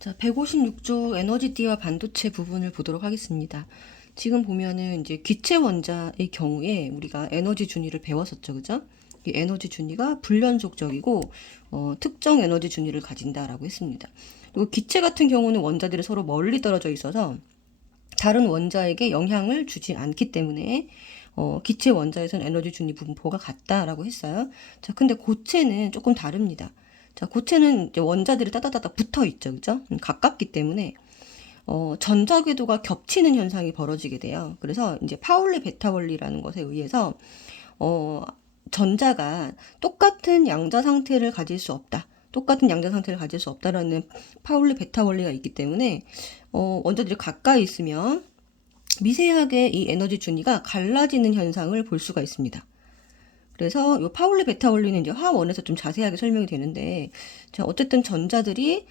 자, 156조 에너지띠와 반도체 부분을 보도록 하겠습니다. 지금 보면은 이제 기체 원자의 경우에 우리가 에너지 준위를 배웠었죠, 그죠? 이 에너지 준위가 불연속적이고 특정 에너지 준위를 가진다라고 했습니다. 그리고 기체 같은 경우는 원자들이 서로 멀리 떨어져 있어서 다른 원자에게 영향을 주지 않기 때문에 기체 원자에서는 에너지 준위 분포가 같다라고 했어요. 자, 근데 고체는 조금 다릅니다. 자, 고체는 이제 원자들이 따다다다 붙어 있죠, 그죠? 가깝기 때문에 전자 궤도가 겹치는 현상이 벌어지게 돼요. 그래서 이제 파울리 베타 원리라는 것에 의해서 어, 전자가 똑같은 양자 상태를 가질 수 없다. 똑같은 양자 상태를 가질 수 없다라는 파울리 베타 원리가 있기 때문에 원자들이 가까이 있으면 미세하게 이 에너지 준위가 갈라지는 현상을 볼 수가 있습니다. 그래서 이 파울리 베타 원리는 이제 화원에서 좀 자세하게 설명이 되는데, 자, 어쨌든 전자들이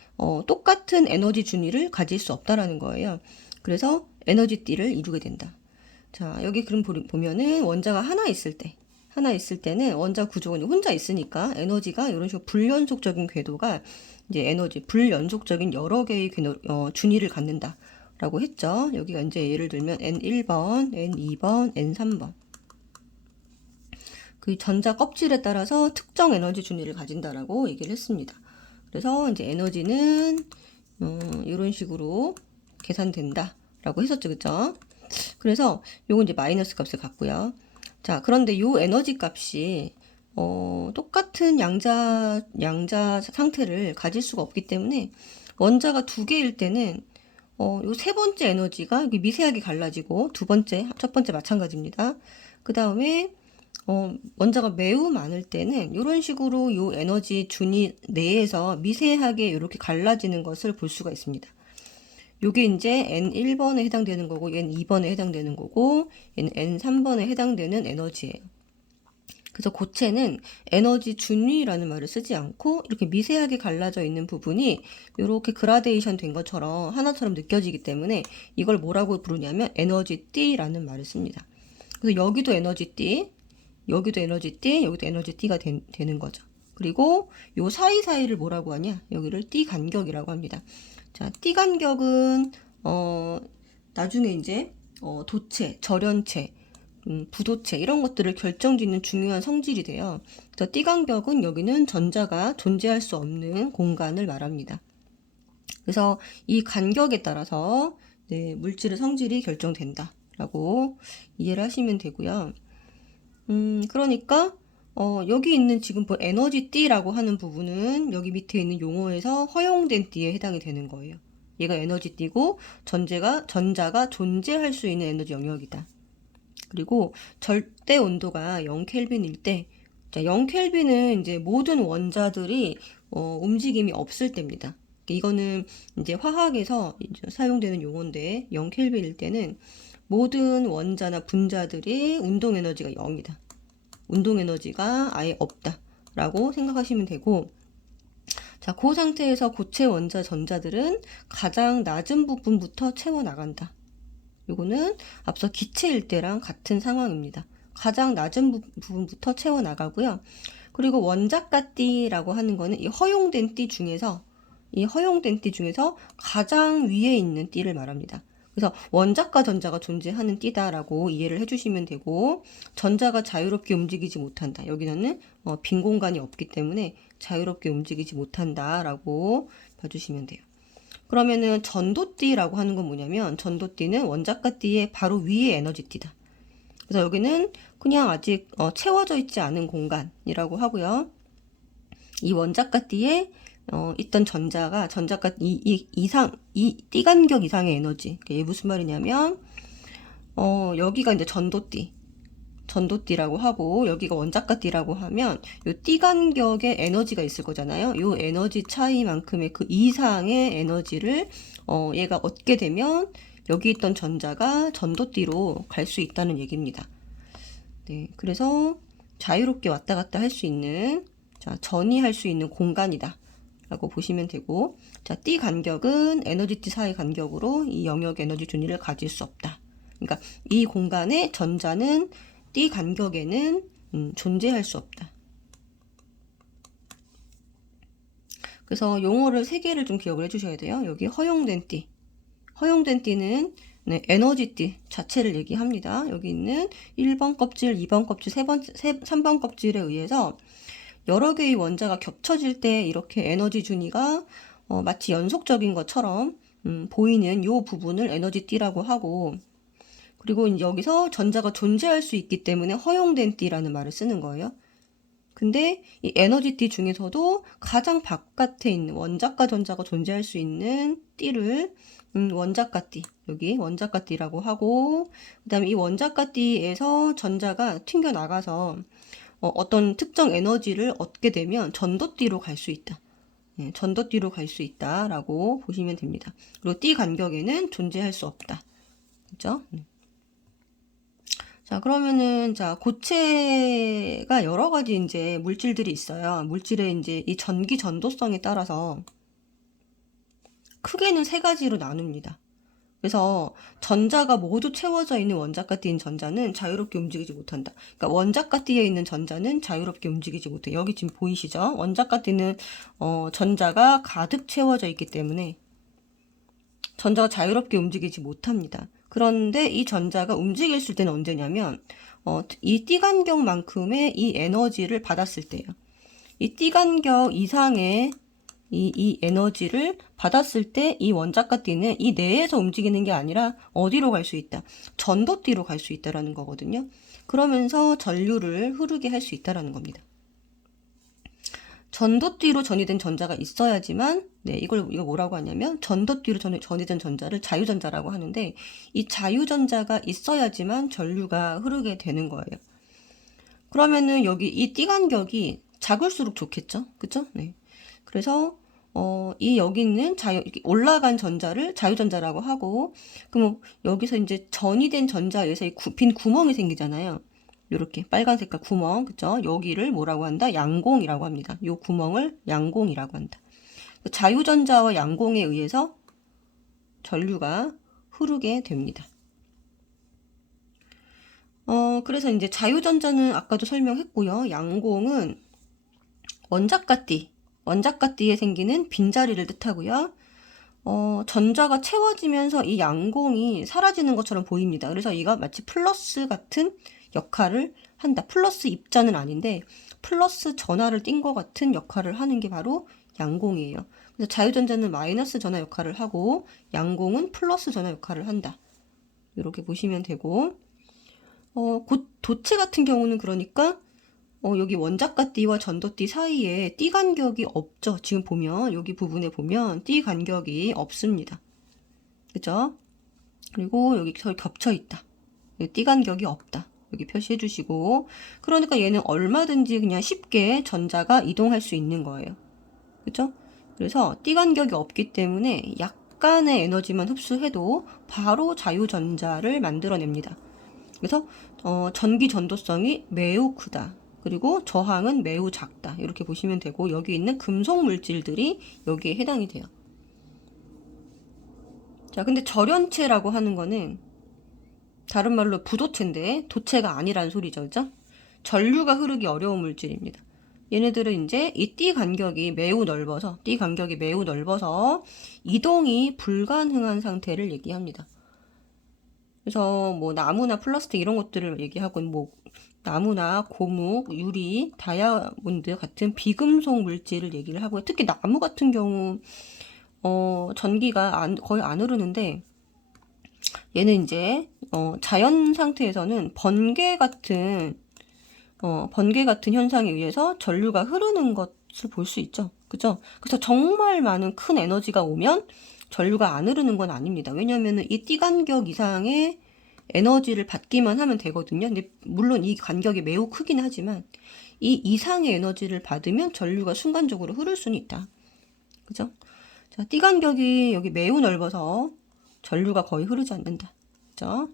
똑같은 에너지 준위를 가질 수 없다라는 거예요. 그래서 에너지띠를 이루게 된다. 자, 여기 그럼 보면은 원자가 하나 있을 때는 원자 구조가 혼자 있으니까 에너지가 이런 식으로 불연속적인 궤도가 이제 불연속적인 여러 개의 준위를 갖는다라고 했죠. 여기가 이제 예를 들면 N1번, N2번, N3번. 그 전자 껍질에 따라서 특정 에너지 준위를 가진다라고 얘기를 했습니다. 그래서 이제 에너지는 이런 식으로 계산된다라고 했었죠, 그죠? 그래서 요건 이제 마이너스 값을 갖고요. 자, 그런데 요 에너지 값이 똑같은 양자 상태를 가질 수가 없기 때문에 원자가 두 개일 때는 요 세 번째 에너지가 미세하게 갈라지고 첫 번째 마찬가지입니다. 그 다음에 원자가 매우 많을 때는 이런 식으로 요 에너지 준위 내에서 미세하게 이렇게 갈라지는 것을 볼 수가 있습니다. 요게 이제 N1번에 해당되는 거고, N2번에 해당되는 거고, N3번에 해당되는 에너지예요. 그래서 고체는 에너지 준위라는 말을 쓰지 않고 이렇게 미세하게 갈라져 있는 부분이 이렇게 그라데이션 된 것처럼 하나처럼 느껴지기 때문에 이걸 뭐라고 부르냐면 에너지띠라는 말을 씁니다. 그래서 여기도 에너지띠, 여기도 에너지띠, 여기도 에너지띠가 되는 거죠. 그리고 요 사이사이를 뭐라고 하냐? 여기를 띠 간격이라고 합니다. 자, 띠 간격은 나중에 이제 도체, 절연체, 부도체 이런 것들을 결정짓는 중요한 성질이 돼요. 그래서 띠 간격은 여기는 전자가 존재할 수 없는 공간을 말합니다. 그래서 이 간격에 따라서 네, 물질의 성질이 결정된다라고 이해를 하시면 되고요. 그러니까 여기 있는 지금 에너지 띠라고 하는 부분은 여기 밑에 있는 용어에서 허용된 띠에 해당이 되는 거예요. 얘가 에너지 띠고 전자가 존재할 수 있는 에너지 영역이다. 그리고 절대 온도가 0켈빈일 때, 자, 0켈빈은 이제 모든 원자들이 움직임이 없을 때입니다. 이거는 이제 화학에서 이제 사용되는 용어인데 0켈빈일 때는 모든 원자나 분자들이 운동 에너지가 0이다. 운동 에너지가 아예 없다라고 생각하시면 되고, 자, 그 상태에서 고체 원자 전자들은 가장 낮은 부분부터 채워 나간다. 요거는 앞서 기체일 때랑 같은 상황입니다. 가장 낮은 부분부터 채워 나가고요. 그리고 원자가띠라고 하는 거는 이 허용된 띠 중에서 가장 위에 있는 띠를 말합니다. 그래서 원자과 전자가 존재하는 띠다라고 이해를 해주시면 되고, 전자가 자유롭게 움직이지 못한다. 여기는 빈 공간이 없기 때문에 자유롭게 움직이지 못한다라고 봐주시면 돼요. 그러면은 전도띠라고 하는 건 뭐냐면, 전도띠는 원자가띠의 바로 위에 에너지띠다. 그래서 여기는 그냥 아직 채워져 있지 않은 공간이라고 하고요. 이 원자가띠에 있던 전자가 이 띠간격 이상의 에너지. 이게 무슨 말이냐면 여기가 이제 전도띠라고 하고 여기가 원자가띠라고 하면 이 띠간격의 에너지가 있을 거잖아요. 이 에너지 차이만큼의 그 이상의 에너지를 얘가 얻게 되면 여기 있던 전자가 전도띠로 갈 수 있다는 얘기입니다. 네, 그래서 자유롭게 왔다 갔다 할 수 있는, 자, 전이할 수 있는 공간이다 라고 보시면 되고, 자, 띠 간격은 에너지띠 사이 간격으로 이 영역 에너지 준위를 가질 수 없다. 그러니까 이 공간에 전자는 띠 간격에는 존재할 수 없다. 그래서 용어를 3개를 좀 기억을 해주셔야 돼요. 여기 허용된 띠. 허용된 띠는 네, 에너지 띠 자체를 얘기합니다. 여기 있는 1번 껍질, 2번 껍질, 3번 껍질에 의해서 여러 개의 원자가 겹쳐질 때 이렇게 에너지 준위가 마치 연속적인 것처럼 보이는 이 부분을 에너지 띠라고 하고, 그리고 여기서 전자가 존재할 수 있기 때문에 허용된 띠라는 말을 쓰는 거예요. 근데 이 에너지 띠 중에서도 가장 바깥에 있는 원자가 전자가 존재할 수 있는 띠를 원자가 띠, 여기 원자가 띠라고 하고, 그 다음에 이 원자가 띠에서 전자가 튕겨나가서 어떤 특정 에너지를 얻게 되면 전도띠로 갈 수 있다. 네, 전도띠로 갈 수 있다라고 보시면 됩니다. 그리고 띠 간격에는 존재할 수 없다. 그죠? 자, 그러면은, 자, 고체가 여러 가지 이제 물질들이 있어요. 물질의 이제 이 전기 전도성에 따라서 크게는 3가지로 나눕니다. 그래서 전자가 모두 채워져 있는 원자가띠인 전자는 자유롭게 움직이지 못한다. 그러니까 원자가띠에 있는 전자는 자유롭게 움직이지 못해. 여기 지금 보이시죠? 원자가띠는 전자가 가득 채워져 있기 때문에 전자가 자유롭게 움직이지 못합니다. 그런데 이 전자가 움직일 수 때는 언제냐면 이 띠간격만큼의 이 에너지를 받았을 때예요. 이 띠간격 이상의 이 에너지를 받았을 때 이 원자가띠는 이 내에서 움직이는 게 아니라 어디로 갈 수 있다? 전도띠로 갈 수 있다라는 거거든요. 그러면서 전류를 흐르게 할 수 있다라는 겁니다. 전도띠로 전이된 전자가 있어야지만, 네, 이거 뭐라고 하냐면 전도띠로 전이된 전자를 자유전자라고 하는데, 이 자유전자가 있어야지만 전류가 흐르게 되는 거예요. 그러면은 여기 이 띠간격이 작을수록 좋겠죠? 그쵸? 네. 그래서 이 여기 있는 올라간 전자를 자유전자라고 하고, 그럼 여기서 이제 전이된 전자에서 빈 구멍이 생기잖아요. 이렇게 빨간 색깔 구멍, 그쵸? 여기를 뭐라고 한다? 양공이라고 합니다. 요 구멍을 양공이라고 한다. 자유전자와 양공에 의해서 전류가 흐르게 됩니다. 그래서 이제 자유전자는 아까도 설명했고요. 양공은 원자가띠에 생기는 빈자리를 뜻하고요. 전자가 채워지면서 이 양공이 사라지는 것처럼 보입니다. 그래서 이가 마치 플러스 같은 역할을 한다. 플러스 입자는 아닌데 플러스 전하를 띈 것 같은 역할을 하는 게 바로 양공이에요. 그래서 자유전자는 마이너스 전하 역할을 하고 양공은 플러스 전하 역할을 한다. 이렇게 보시면 되고, 도체 같은 경우는 그러니까 여기 원자가띠와 전도띠 사이에 띠 간격이 없죠. 지금 보면 여기 부분에 보면 띠 간격이 없습니다. 그죠? 그리고 여기 겹쳐 있다. 띠 간격이 없다. 여기 표시해 주시고, 그러니까 얘는 얼마든지 그냥 쉽게 전자가 이동할 수 있는 거예요. 그죠? 그래서 띠 간격이 없기 때문에 약간의 에너지만 흡수해도 바로 자유전자를 만들어냅니다. 그래서 전기 전도성이 매우 크다. 그리고 저항은 매우 작다. 이렇게 보시면 되고, 여기 있는 금속 물질들이 여기에 해당이 돼요. 자, 근데 절연체라고 하는 거는 다른 말로 부도체인데 도체가 아니란 소리죠. 그죠? 전류가 흐르기 어려운 물질입니다. 얘네들은 이제 이 띠 간격이 매우 넓어서 이동이 불가능한 상태를 얘기합니다. 그래서 뭐 나무나 플라스틱 이런 것들을 얘기하고, 뭐 나무나 고무, 유리, 다이아몬드 같은 비금속 물질을 얘기를 하고요. 특히 나무 같은 경우 전기가 거의 안 흐르는데, 얘는 이제 자연 상태에서는 번개 같은 현상에 의해서 전류가 흐르는 것을 볼 수 있죠. 그죠? 그래서 정말 많은 큰 에너지가 오면 전류가 안 흐르는 건 아닙니다. 왜냐면은 이 띠간격 이상의 에너지를 받기만 하면 되거든요. 근데 물론 이 간격이 매우 크긴 하지만 이 이상의 에너지를 받으면 전류가 순간적으로 흐를 수는 있다. 그죠? 자, 띠간격이 여기 매우 넓어서 전류가 거의 흐르지 않는다. 그죠?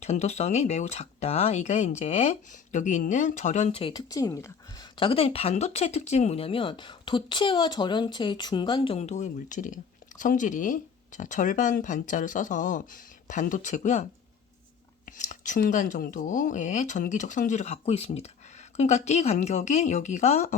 전도성이 매우 작다. 이게 이제 여기 있는 절연체의 특징입니다. 자, 그다음에 반도체의 특징은 뭐냐면 도체와 절연체의 중간 정도의 물질이에요. 성질이. 자, 절반 반자를 써서 반도체고요. 중간 정도의 전기적 성질을 갖고 있습니다. 그러니까 띠 간격이 여기가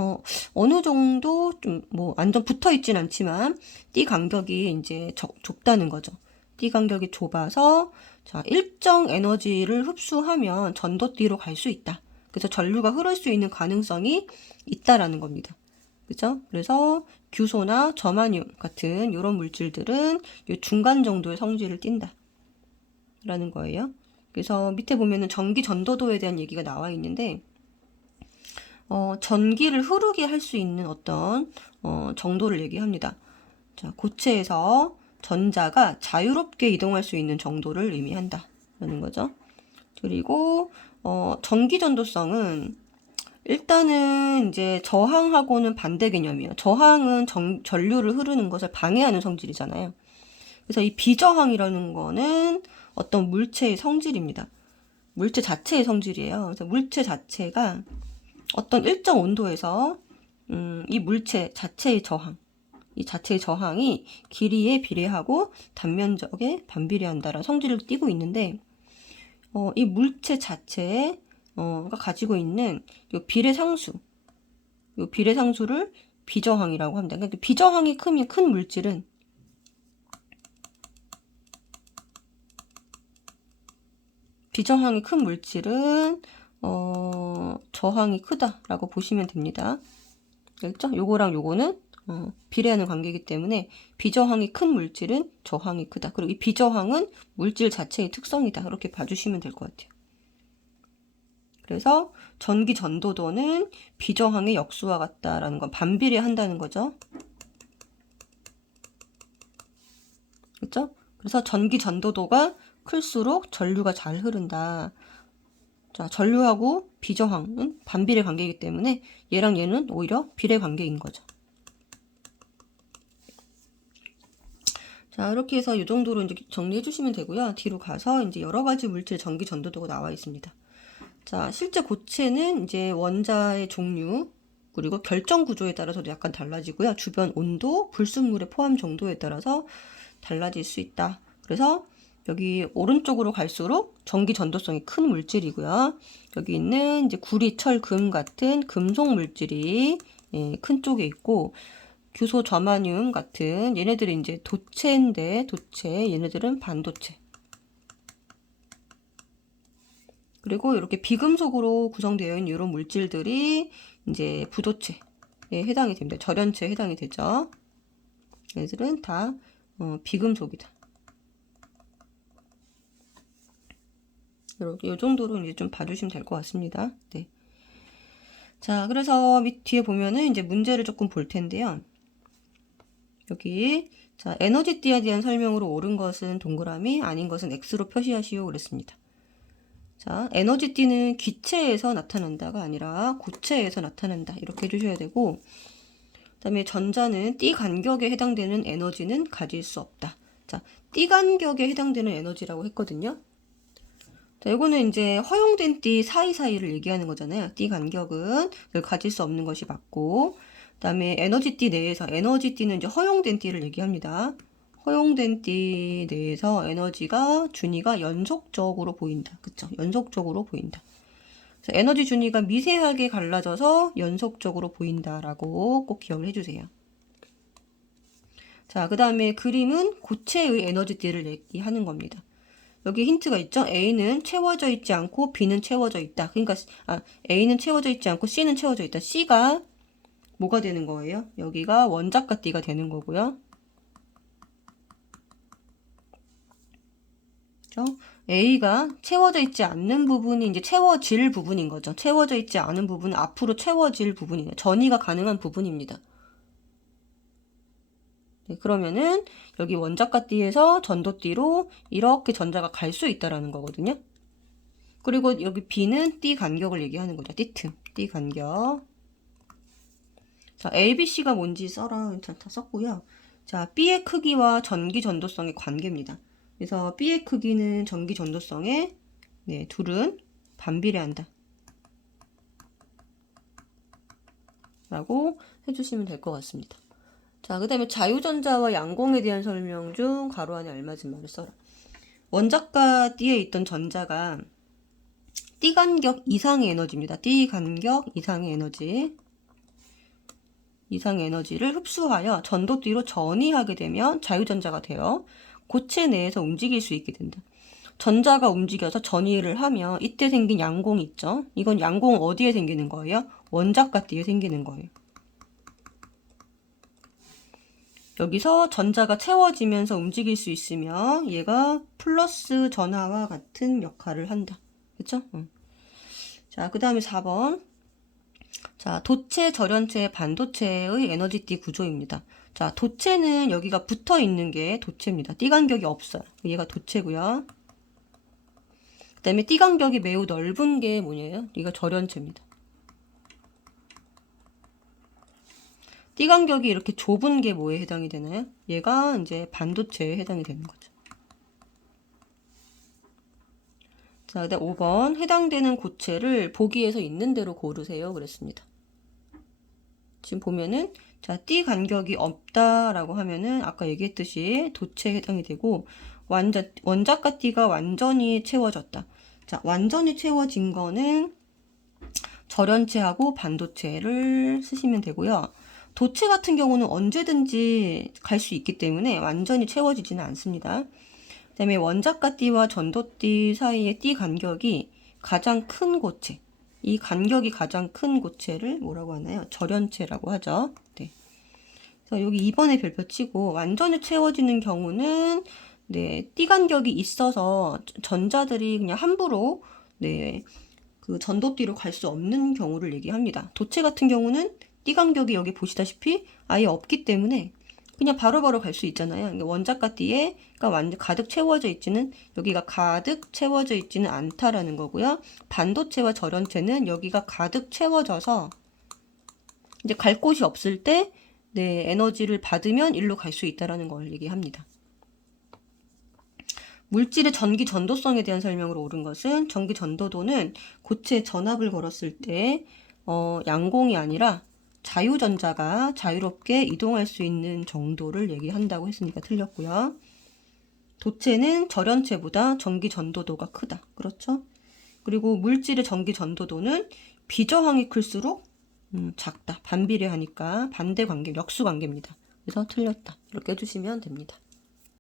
어느 정도 좀 뭐 완전 붙어 있진 않지만 띠 간격이 이제 좁다는 거죠. 띠 간격이 좁아서 자, 일정 에너지를 흡수하면 전도띠로 갈 수 있다. 그래서 전류가 흐를 수 있는 가능성이 있다라는 겁니다. 그죠? 그래서 규소나 저마늄 같은 이런 물질들은 이 중간 정도의 성질을 띈다. 라는 거예요. 그래서 밑에 보면은 전기 전도도에 대한 얘기가 나와 있는데, 전기를 흐르게 할 수 있는 어떤, 정도를 얘기합니다. 자, 고체에서 전자가 자유롭게 이동할 수 있는 정도를 의미한다. 라는 거죠. 그리고, 전기 전도성은 일단은 이제 저항하고는 반대 개념이에요. 저항은 전류를 흐르는 것을 방해하는 성질이잖아요. 그래서 이 비저항이라는 거는 어떤 물체의 성질입니다. 물체 자체의 성질이에요. 그래서 물체 자체가 어떤 일정 온도에서 이 물체 자체의 저항, 이 자체의 저항이 길이에 비례하고 단면적에 반비례한다라는 성질을 띠고 있는데 이 물체 자체가 가지고 있는 요 비례상수, 요 비례상수를 비저항이라고 합니다. 그러니까 비저항이 크면 큰 물질은 비저항이 큰 물질은 저항이 크다라고 보시면 됩니다. 알겠죠? 요거랑 요거는 비례하는 관계이기 때문에 비저항이 큰 물질은 저항이 크다. 그리고 이 비저항은 물질 자체의 특성이다. 이렇게 봐주시면 될 것 같아요. 그래서 전기 전도도는 비저항의 역수와 같다라는 건 반비례한다는 거죠. 그렇죠? 그래서 전기 전도도가 클수록 전류가 잘 흐른다. 자, 전류하고 비저항은 반비례 관계이기 때문에 얘랑 얘는 오히려 비례 관계인 거죠. 자, 이렇게 해서 이 정도로 이제 정리해 주시면 되고요. 뒤로 가서 이제 여러 가지 물질 전기 전도도가 나와 있습니다. 자, 실제 고체는 이제 원자의 종류, 그리고 결정 구조에 따라서도 약간 달라지고요. 주변 온도, 불순물의 포함 정도에 따라서 달라질 수 있다. 그래서 여기 오른쪽으로 갈수록 전기 전도성이 큰 물질이고요. 여기 있는 이제 구리, 철, 금 같은 금속 물질이 큰 쪽에 있고, 규소, 저마늄 같은 얘네들이 이제 도체인데 도체, 얘네들은 반도체. 그리고 이렇게 비금속으로 구성되어 있는 이런 물질들이 이제 부도체에 해당이 됩니다. 절연체에 해당이 되죠. 얘들은 다 비금속이다. 이렇게 이 정도로 이제 좀 봐주시면 될 것 같습니다. 네. 자, 그래서 밑 뒤에 보면은 이제 문제를 조금 볼 텐데요. 여기 자, 에너지띠에 대한 설명으로 옳은 것은 동그라미, 아닌 것은 X로 표시하시오 그랬습니다. 자, 에너지띠는 기체에서 나타난다가 아니라 고체에서 나타난다. 이렇게 해주셔야 되고, 그 다음에 전자는 띠 간격에 해당되는 에너지는 가질 수 없다. 자, 띠 간격에 해당되는 에너지라고 했거든요. 자, 이거는 이제 허용된 띠 사이사이를 얘기하는 거잖아요. 띠 간격은 가질 수 없는 것이 맞고, 그 다음에 에너지띠 내에서, 에너지띠는 이제 허용된 띠를 얘기합니다. 허용된 띠 내에서 에너지가 준위가 연속적으로 보인다. 그쵸? 연속적으로 보인다. 그래서 에너지 준위가 미세하게 갈라져서 연속적으로 보인다라고 꼭 기억을 해주세요. 자, 그 다음에 그림은 고체의 에너지띠를 얘기하는 겁니다. 여기 힌트가 있죠? A는 채워져 있지 않고 B는 채워져 있다. 그러니까 A는 채워져 있지 않고 C는 채워져 있다. C가 뭐가 되는 거예요? 여기가 원자가 띠가 되는 거고요. 그렇죠? A가 채워져 있지 않는 부분이 이제 채워질 부분인 거죠. 채워져 있지 않은 부분은 앞으로 채워질 부분이에요. 전이가 가능한 부분입니다. 네, 그러면은 여기 원자가띠에서 전도띠로 이렇게 전자가 갈 수 있다라는 거거든요. 그리고 여기 B는 띠 간격을 얘기하는 거죠. 띠틈, 띠 간격. 자, A, B, C가 뭔지 써라. 다 썼고요. 자, B의 크기와 전기 전도성의 관계입니다. 그래서 B의 크기는 전기 전도성에 네, 둘은 반비례한다. 라고 해주시면 될 것 같습니다. 자, 그 다음에 자유전자와 양공에 대한 설명 중 가로 안에 알맞은 말을 써라. 원자가 띠에 있던 전자가 띠 간격 이상의 에너지입니다. 띠 간격 이상의 에너지. 이상의 에너지를 흡수하여 전도띠로 전이하게 되면 자유전자가 되어 고체 내에서 움직일 수 있게 된다. 전자가 움직여서 전이를 하면 이때 생긴 양공이 있죠. 이건 양공 어디에 생기는 거예요? 원자가 띠에 생기는 거예요. 여기서 전자가 채워지면서 움직일 수 있으며 얘가 플러스 전하와 같은 역할을 한다. 그쵸? 자, 그 다음에 4번. 자, 도체, 절연체, 반도체의 에너지띠 구조입니다. 자, 도체는 여기가 붙어 있는 게 도체입니다. 띠 간격이 없어요. 얘가 도체고요. 그 다음에 띠 간격이 매우 넓은 게 뭐냐요? 이거 절연체입니다. 띠 간격이 이렇게 좁은 게 뭐에 해당이 되나요? 얘가 이제 반도체에 해당이 되는 거죠. 자, 그다음 5번. 해당되는 고체를 보기에서 있는 대로 고르세요. 그랬습니다. 지금 보면은, 자, 띠 간격이 없다라고 하면은, 아까 얘기했듯이 도체에 해당이 되고, 원자가 띠가 완전히 채워졌다. 자, 완전히 채워진 거는 절연체하고 반도체를 쓰시면 되고요. 도체 같은 경우는 언제든지 갈 수 있기 때문에 완전히 채워지지는 않습니다. 그 다음에 원자가 띠와 전도띠 사이의 띠 간격이 가장 큰 고체, 이 간격이 가장 큰 고체를 뭐라고 하나요? 절연체라고 하죠. 네. 그래서 여기 2번에 별표 치고 완전히 채워지는 경우는 네, 띠 간격이 있어서 전자들이 그냥 함부로 네, 그 전도띠로 갈 수 없는 경우를 얘기합니다. 도체 같은 경우는 띠 간격이 여기 보시다시피 아예 없기 때문에 그냥 바로바로 갈 수 있잖아요. 원자가 띠에가 완전 가득 채워져 있지는 여기가 가득 채워져 있지는 않다라는 거고요. 반도체와 절연체는 여기가 가득 채워져서 이제 갈 곳이 없을 때 네, 에너지를 받으면 일로 갈 수 있다라는 걸 얘기합니다. 물질의 전기 전도성에 대한 설명으로 옳은 것은 전기 전도도는 고체 전압을 걸었을 때 양공이 아니라 자유전자가 자유롭게 이동할 수 있는 정도를 얘기한다고 했으니까 틀렸고요. 도체는 절연체보다 전기 전도도가 크다. 그렇죠? 그리고 물질의 전기 전도도는 비저항이 클수록 작다. 반비례하니까 반대 관계, 역수 관계입니다. 그래서 틀렸다. 이렇게 해주시면 됩니다.